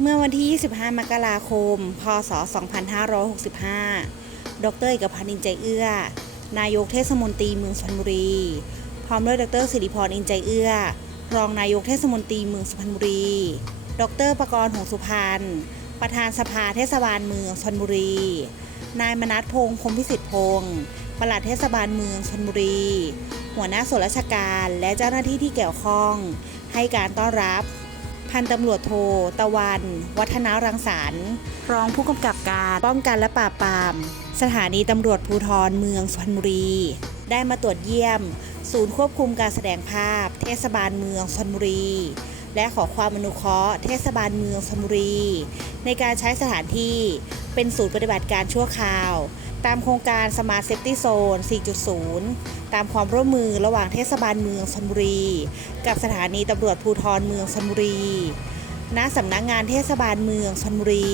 เมื่อวันที่ 25 มกราคม พศ 2565 ดรเอกพันธ์อินใจเอื้อ นายกเทศมนตรีเมืองสุพรรณบุรี พร้อมด้วยดรสิริพรอินใจเอื้อ รองนายกเทศมนตรีเมืองสุพรรณบุรี ดรประกรณ์หงสุพรรณ ประธานสภาเทศบาลเมืองสุพรรณบุรี นายมนัทพงษ์พรหมพิสิทธิ์พงศ์ปลัดเทศบาลเมืองชลบุรี หัวหน้าส่วนราชการและเจ้าหน้าที่ที่เกี่ยวข้อง ให้การต้อนรับ พันตำรวจโท ตะวัน วัฒนารังสรรค์รองผู้กำกับการป้องกันและปราบปราม สถานีตำรวจภูธรเมืองสุพรรณบุรี ได้มาตรวจเยี่ยม ศูนย์ควบคุมการแสดงภาพ เทศบาลเมืองสุพรรณบุรี และขอความอนุเคราะห์เทศบาลเมืองสุพรรณบุรี ในการใช้สถานที่เป็นศูนย์ปฏิบัติการชั่วคราว ตามโครงการ Smart Safety Zone 4.0 ตามความร่วมมือระหว่างเทศบาลเมืองชลบุรี กับสถานีตำรวจภูธรเมืองชลบุรี ณสำนักงานเทศบาลเมืองชลบุรี